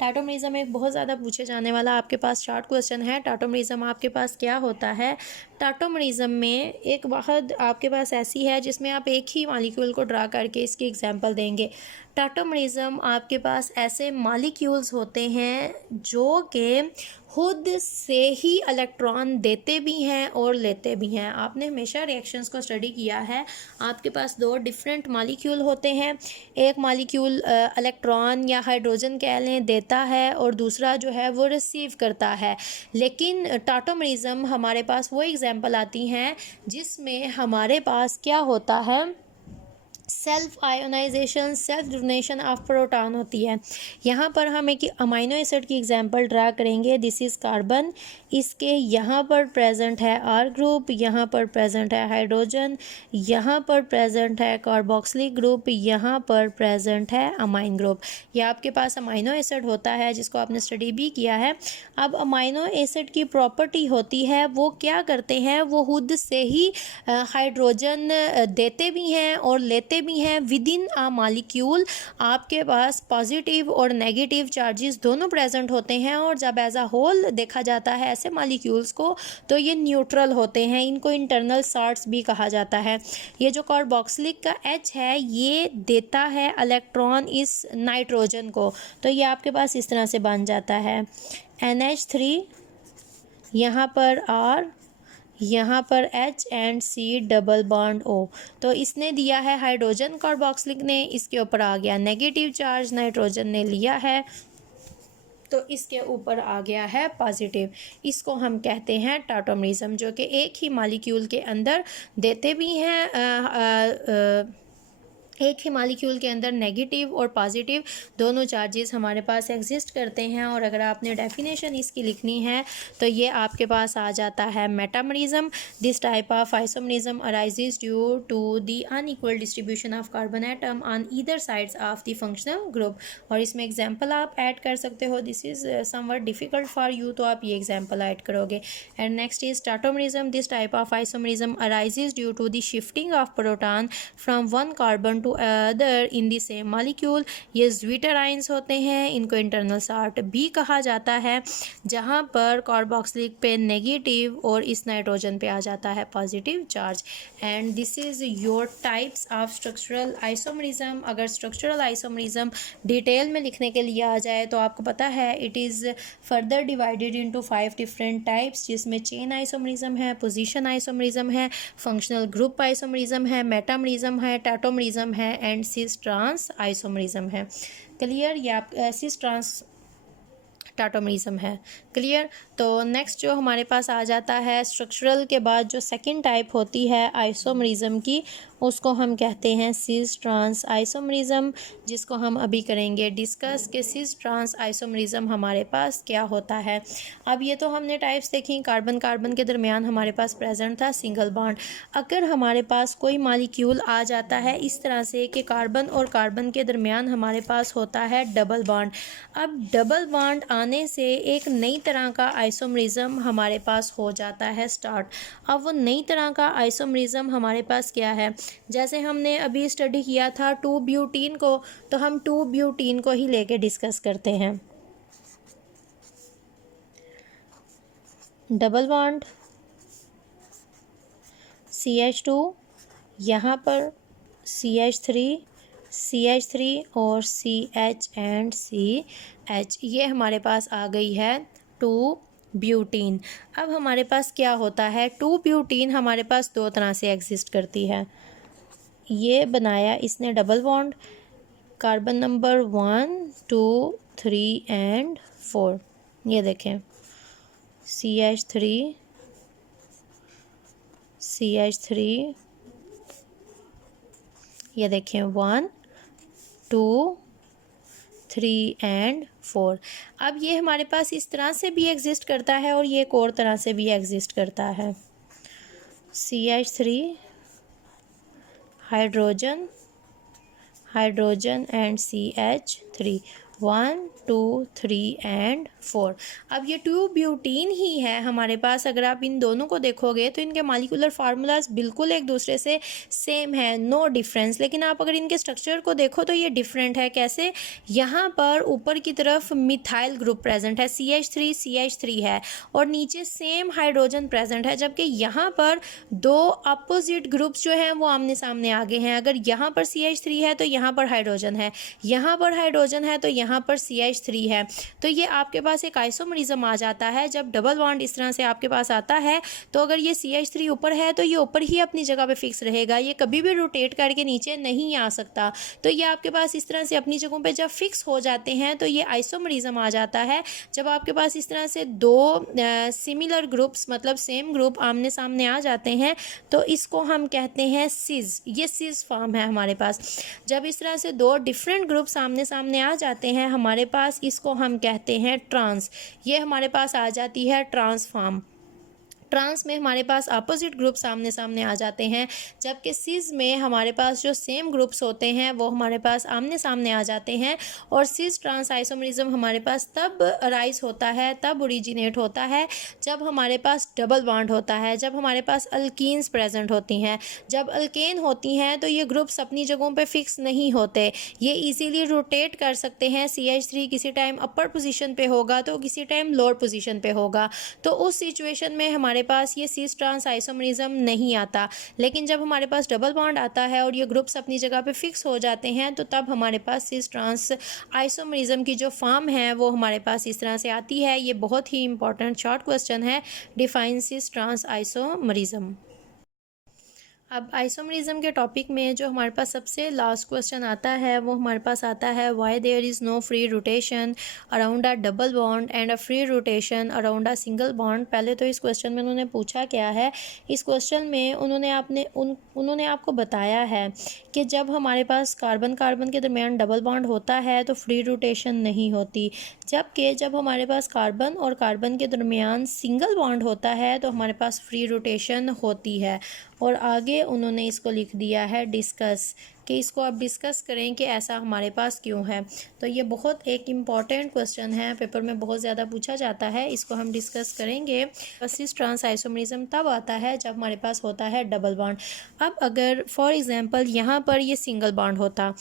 टाटोमरिज्म एक बहुत ज़्यादा पूछे जाने वाला आपके पास शॉर्ट क्वेश्चन है। टाटोमरिज्म आपके पास क्या होता है? टाटोमरिज्म में एक वाहद आपके पास ऐसी है जिसमें आप एक ही मॉलिक्यूल को ड्रा करके इसकी एग्जांपल देंगे। टाटोमरिज्म आपके पास ऐसे मॉलिक्यूल्स होते हैं जो कि खुद से ही इलेक्ट्रॉन देते भी हैं और लेते भी हैं। आपने हमेशा रिएक्शंस को स्टडी किया है। आपके पास दो डिफरेंट मॉलिक्यूल होते हैं। एक मॉलिक्यूल इलेक्ट्रॉन या हाइड्रोजन कह लें देता है और दूसरा जो है वो रिसीव करता है। लेकिन टाटोमरिज्म हमारे पास वो एग्जांपल आती हैं जिसमें हमारे पास क्या होता है, self ionisation, self donation of proton होती है। यहाँ पर हम एक अमाइनो एसिड की एग्जांपल ड्रा करेंगे। This is carbon. इसके यहाँ पर प्रेजेंट है आर ग्रुप, यहाँ पर प्रेजेंट है हाइड्रोजन, यहाँ पर प्रेजेंट है कार्बोक्सिलिक ग्रुप, यहाँ पर प्रेजेंट है अमाइन ग्रुप। यह आपके पास अमाइनो एसिड होता है जिसको आपने स्टडी भी किया है। अब अमाइनो एसिड की प्रॉपर्टी होती है वो क्या करते हैं, वो खुद से ही हाइड्रोजन देते भी हैं और लेते भी हैं। विद इन अ मॉलिक्यूल आपके पास पॉजिटिव और नेगेटिव चार्जेस दोनों प्रेजेंट होते हैं और जब एज अ होल देखा जाता है ऐसे मॉलिक्यूल्स को तो ये न्यूट्रल होते हैं। इनको इंटरनल साल्ट्स भी कहा जाता है। ये जो कार्बोक्सिलिक का H है ये देता है इलेक्ट्रॉन इस नाइट्रोजन को, तो ये आपके पास इस तरह से बन जाता है NH3, यहाँ पर R, यहाँ पर H and C double bond O। तो इसने दिया है हाइड्रोजन, कार्बोक्सिलिक ने, इसके ऊपर आ गया नेगेटिव चार्ज, नाइट्रोजन ने लिया है तो इसके ऊपर आ गया है पॉजिटिव। इसको हम कहते हैं टाटोमरिज्म, जो कि एक ही मॉलिक्यूल के अंदर देते भी हैं एक ही मॉलिक्यूल के अंदर नेगेटिव और पॉजिटिव दोनों चार्जेस हमारे पास एग्जिस्ट करते हैं। और अगर आपने डेफिनेशन इसकी लिखनी है तो ये आपके पास आ जाता है metamerism. This type of isomerism arises due to the unequal distribution of carbon atom on either sides of the functional group. और इसमें एग्जांपल आप ऐड कर सकते हो। This is somewhat difficult for you, तो आप ये एग्जांपल ऐड करोगे। And next is tautomerism. This type of isomerism arises due to the shifting of proton from one carbon to other in the same molecule. ये ज्विटराइंस होते हैं, इनको internal salt भी कहा जाता है, जहाँ पर कार्बोक्सिलिक पे नेगेटिव और इस नाइट्रोजन पे आ जाता है positive charge. And this is your types of structural isomerism. अगर स्ट्रक्चरल आइसोमरिज्म डिटेल में लिखने के लिए आ जाए तो आपको पता है it is further divided into 5 different types, जिसमें चेन आइसोमरिज्म है, पोजीशन आइसोमरिज्म है, फंक्शनल ग्रुप आइसोमरिज्म है, मेटामरिज्म है, टाटोमरिज्म है एंड सिस ट्रांस आइसोमरिज्म है। क्लियर? या सिस ट्रांस टाटोमरिज्म है। क्लियर? तो नेक्स्ट जो हमारे पास आ जाता है स्ट्रक्चरल के बाद जो सेकंड टाइप होती है आइसोमरिज्म की, उसको हम कहते हैं सिस ट्रांस आइसोमरिज्म, जिसको हम अभी करेंगे डिस्कस कि सिस ट्रांस आइसोमरिज्म हमारे पास क्या होता है। अब ये तो हमने टाइप्स देखी। कार्बन कार्बन के दरमियान हमारे पास प्रेजेंट था सिंगल बॉन्ड। अगर हमारे पास कोई मॉलिक्यूल आ जाता है इस तरह से कि कार्बन और कार्बन के दरमियान हमारे पास होता है डबल बॉन्ड। अब डबल बॉन्ड आने से एक नई तरह का आइसोमरिज्म हमारे पास हो जाता है स्टार्ट। अब वो नई तरह का आइसोमरिज्म हमारे पास क्या है, जैसे हमने अभी स्टडी किया था 2 ब्यूटीन को, तो हम 2 ब्यूटीन को ही लेके डिस्कस करते हैं। डबल बॉन्ड CH2, यहाँ पर CH3 और CH एंड CH, ये हमारे पास आ गई है 2 ब्यूटीन। अब हमारे पास क्या होता है, 2 ब्यूटीन हमारे पास दो तरह से एग्जिस्ट करती है। ये बनाया इसने double bond, carbon number 1 2 3 and 4। ये देखें CH3 ये देखें 1 2 3 एंड 4। अब ये हमारे पास इस तरह से भी एग्जिस्ट करता है और ये एक और तरह से भी एग्जिस्ट करता है। CH3 hydrogen and CH3 1 2 3 and 4। अब ये 2 ब्यूटीन ही है हमारे पास। अगर आप इन दोनों को देखोगे तो इनके मॉलिक्यूलर फार्मूलाज बिल्कुल एक दूसरे से सेम है, नो डिफरेंस। लेकिन आप अगर इनके स्ट्रक्चर को देखो तो ये डिफरेंट है। कैसे? यहाँ पर ऊपर की तरफ मिथाइल ग्रुप प्रेजेंट है, CH3 CH3 है, और नीचे सेम हाइड्रोजन प्रेजेंट है, जबकि यहाँ पर दो अपोजिट ग्रुप्स जो हैं वो आमने सामने आगे हैं। अगर यहाँ पर CH3 है तो यहाँ पर हाइड्रोजन है, यहाँ पर हाइड्रोजन है तो यहाँ पर CH3 है। तो ये आपके पास एक आइसोमरिज्म आ जाता है। जब डबल बॉन्ड इस तरह से आपके पास आता है तो अगर ये CH3 ऊपर है तो ये ऊपर ही अपनी जगह पे फिक्स रहेगा, ये कभी भी रोटेट करके नीचे नहीं आ सकता। तो ये आपके पास इस तरह से अपनी जगहों पे जब फिक्स हो जाते हैं तो ये आइसोमरिज्म आ जाता है। जब आपके पास इस तरह से दो सिमिलर ग्रुप्स मतलब सेम ग्रुप आमने सामने आ जाते हैं तो इसको हम कहते हैं सिस। ये सिस फॉर्म है हमारे पास। जब इस तरह से दो डिफरेंट ग्रुप आमने सामने आ जाते हैं हमारे पास, इसको हम कहते हैं ट्रांस। ये हमारे पास आ जाती है ट्रांस फॉर्म। ट्रांस में हमारे पास अपोजिट ग्रुप सामने सामने आ जाते हैं, जबकि सिस में हमारे पास जो सेम ग्रुप्स होते हैं वो हमारे पास आमने सामने आ जाते हैं। और सिस ट्रांस आइसोमरिज्म हमारे पास तब अराइज होता है, तब ओरिजिनेट होता है जब हमारे पास डबल बॉन्ड होता है, जब हमारे पास अल्कीन्स प्रेजेंट होती हैं। जब अल्केन होती हैं तो ये ग्रुप्स अपनी जगहों पे फिक्स नहीं होते, ये इजीली रोटेट कर सकते हैं। CH3 किसी टाइम अपर पोजीशन पे होगा तो किसी टाइम लोअर पोजीशन पे होगा। तो उस सिचुएशन में हमारे पास ये सिस ट्रांस आइसोमरिज्म नहीं आता। लेकिन जब हमारे पास डबल बॉन्ड आता है और ये ग्रुप्स अपनी जगह पे फिक्स हो जाते हैं तो तब हमारे पास सिस ट्रांस आइसोमरिज्म की जो फॉर्म है वो हमारे पास इस तरह से आती है। ये बहुत ही इंपॉर्टेंट शॉर्ट क्वेश्चन है, डिफाइन सिस ट्रांस आइसोमरिज्म। अब आइसोमरिज्म के टॉपिक में जो हमारे पास सबसे लास्ट क्वेश्चन आता है वो हमारे पास आता है, why there is no free rotation around a double bond and a free rotation around a single bond. पहले तो इस क्वेश्चन में उन्होंने पूछा क्या है, इस क्वेश्चन में उन्होंने आपको बताया है कि जब हमारे पास कार्बन कार्बन के दरमियान डबल बॉन्ड होता है तो फ्री रोटेशन नहीं होती, जबकि जब हमारे पास कार्बन और कार्बन के दरमियान सिंगल बॉन्ड होता है तो हमारे पास फ्री रोटेशन होती है। और आगे उन्होंने इसको लिख दिया है डिस्कस, कि इसको आप डिस्कस करें कि ऐसा हमारे पास क्यों है। तो ये बहुत एक इम्पॉर्टेंट क्वेश्चन है, पेपर में बहुत ज़्यादा पूछा जाता है, इसको हम डिस्कस करेंगे। सिस ट्रांस आइसोमरिज्म तब आता है जब हमारे पास होता है डबल बॉन्ड। अब अगर फॉर एग्जांपल यहाँ पर ये सिंगल बॉन्ड होता,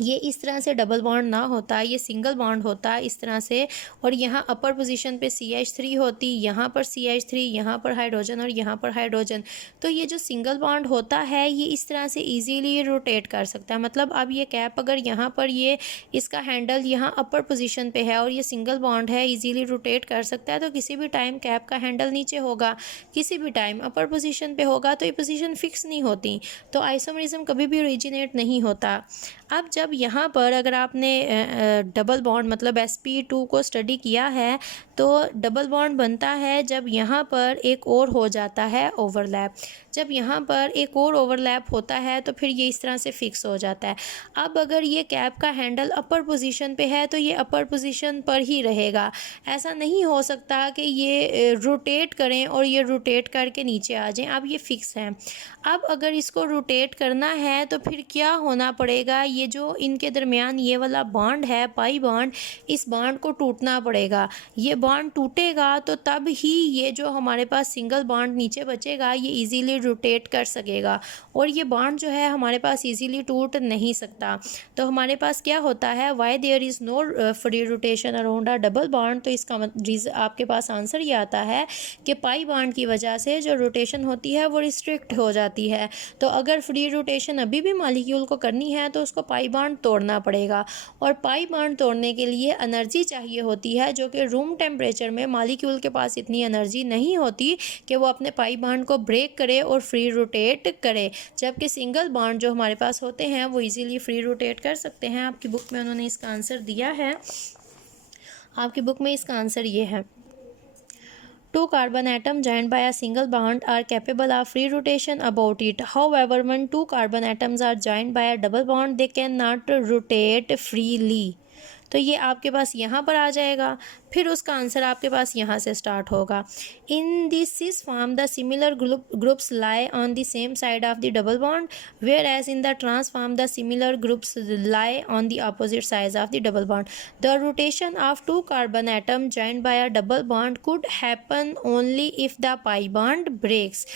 ये इस तरह से डबल बॉन्ड ना होता, ये सिंगल बॉन्ड होता इस तरह से, और यहाँ अपर पोजीशन पे CH3 होती, यहाँ पर CH3, यहाँ पर हाइड्रोजन और यहाँ पर हाइड्रोजन। तो ये जो सिंगल बॉन्ड होता है ये इस तरह से इजीली रोटेट कर सकता है। मतलब अब ये कैप अगर यहाँ पर ये इसका हैंडल यहाँ अपर पोजीशन पे है और ये सिंगल बॉन्ड है, इजीली रोटेट कर सकता है, तो किसी भी टाइम कैप का हैंडल नीचे होगा, किसी भी टाइम अपर पोजीशन पे होगा, तो ये पोजीशन फिक्स नहीं होती, तो आइसोमरिज्म कभी भी ओरिजिनेट नहीं होता। अब जब यहाँ पर अगर आपने डबल बॉन्ड मतलब sp2 को स्टडी किया है तो डबल बॉन्ड बनता है जब यहाँ पर एक और हो जाता है ओवरलैप। जब यहाँ पर एक और ओवरलैप होता है तो फिर ये इस तरह से फिक्स हो जाता है। अब अगर ये कैप का हैंडल अपर पोजीशन पे है तो ये अपर पोजीशन पर ही रहेगा, ऐसा नहीं हो सकता कि ये रोटेट करें और ये रोटेट करके नीचे आ जाएं। अब ये फिक्स है। अब अगर इसको रोटेट करना है तो फिर क्या होना पड़ेगा, ये जो इनके दरमियान ये वाला बॉन्ड है पाई बॉन्ड, इस बॉन्ड को टूटना पड़ेगा। ये बॉन्ड टूटेगा तो तब ही ये जो हमारे पास सिंगल बॉन्ड नीचे बचेगा ये इजीली रोटेट कर सकेगा, और ये बॉन्ड जो है हमारे पास इजीली टूट नहीं सकता। तो हमारे पास क्या होता है, why there is no free rotation around a double bond. तो इसका आपके पास आंसर ये आता है कि पाई बॉन्ड की वजह से जो रोटेशन होती है वो रिस्ट्रिक्ट हो जाती है। तो अगर फ्री रोटेशन अभी भी मॉलिक्यूल को करनी है तो उसको पाई बॉन्ड तोड़ना पड़ेगा, और पाई बॉन्ड तोड़ने के लिए एनर्जी चाहिए होती है जो कि रूम टेम्परेचर में मॉलिक्यूल के पास इतनी एनर्जी नहीं होती कि वो अपने पाई बॉन्ड को ब्रेक करे और फ्री रोटेट करे, जबकि सिंगल बॉन्ड जो हमारे पास होते हैं वो इजीली फ्री रोटेट कर सकते हैं। आपकी बुक में उन्होंने इसका आंसर दिया है, आपकी बुक में इसका आंसर ये है, 2 carbon atoms joined by a single bond are capable of free rotation about it. However, when 2 carbon atoms are joined by a double bond, they cannot rotate freely. तो ये आपके पास यहाँ पर आ जाएगा, फिर उसका आंसर आपके पास यहाँ से स्टार्ट होगा। In the cis form the similar groups lie on the same side of the double bond, whereas in the trans form the similar groups lie on the opposite sides of the double bond. The rotation of two carbon atom joined by a double bond could happen only if the pi bond breaks.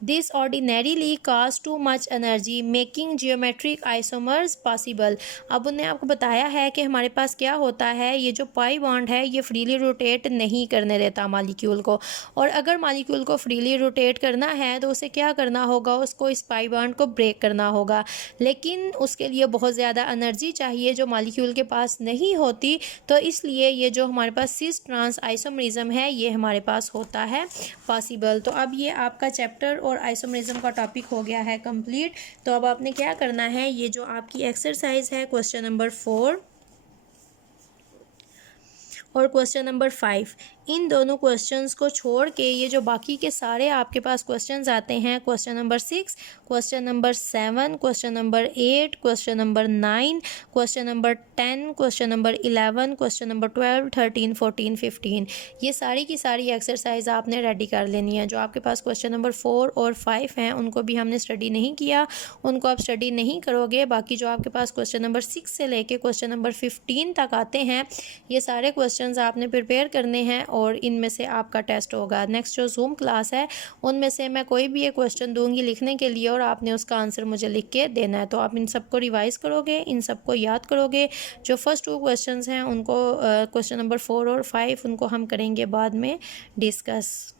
This ordinarily cause too much energy making geometric isomers possible. अब उन्होंने आपको बताया है कि हमारे पास क्या होता है, ये जो पाई बॉन्ड है ये फ्रीली रोटेट नहीं करने देता मॉलिक्यूल को, और अगर मॉलिक्यूल को फ्रीली रोटेट करना है तो उसे क्या करना होगा, उसको इस पाई बॉन्ड को ब्रेक करना होगा, लेकिन उसके लिए बहुत ज़्यादा एनर्जी चाहिए जो मॉलिक्यूल के पास नहीं होती। तो इसलिए ये जो हमारे पास सिस ट्रांस आइसोमरिज्म है ये हमारे पास होता है पॉसिबल। तो अब ये आपका चैप्टर और आइसोमरिज्म का टॉपिक हो गया है कंप्लीट। तो अब आपने क्या करना है, ये जो आपकी एक्सरसाइज है क्वेश्चन नंबर 4 और क्वेश्चन नंबर 5, इन दोनों क्वेश्चंस को छोड़ के ये जो बाकी के सारे आपके पास क्वेश्चंस आते हैं, question number 6, question number 7, question number 8, question number 9, question number 10, question number 11, question number 12, 13, 14, 15, ये सारी की सारी एक्सरसाइज आपने रेडी कर लेनी है। जो आपके पास क्वेश्चन नंबर 4 और 5 हैं उनको भी हमने स्टडी नहीं किया, उनको आप स्टडी नहीं करोगे। बाकी जो आपके पास क्वेश्चन नंबर 6 से लेके क्वेश्चन नंबर 15 तक आते हैं, ये सारे क्वेश्चंस आपने प्रिपेयर करने हैं और इनमें से आपका टेस्ट होगा। नेक्स्ट जो जूम क्लास है उनमें से मैं कोई भी एक क्वेश्चन दूंगी लिखने के लिए और आपने उसका आंसर मुझे लिख के देना है। तो आप इन सबको रिवाइज करोगे, इन सबको याद करोगे। जो फर्स्ट 2 क्वेश्चंस हैं उनको क्वेश्चन नंबर 4 और 5 उनको हम करेंगे बाद में डिस्कस।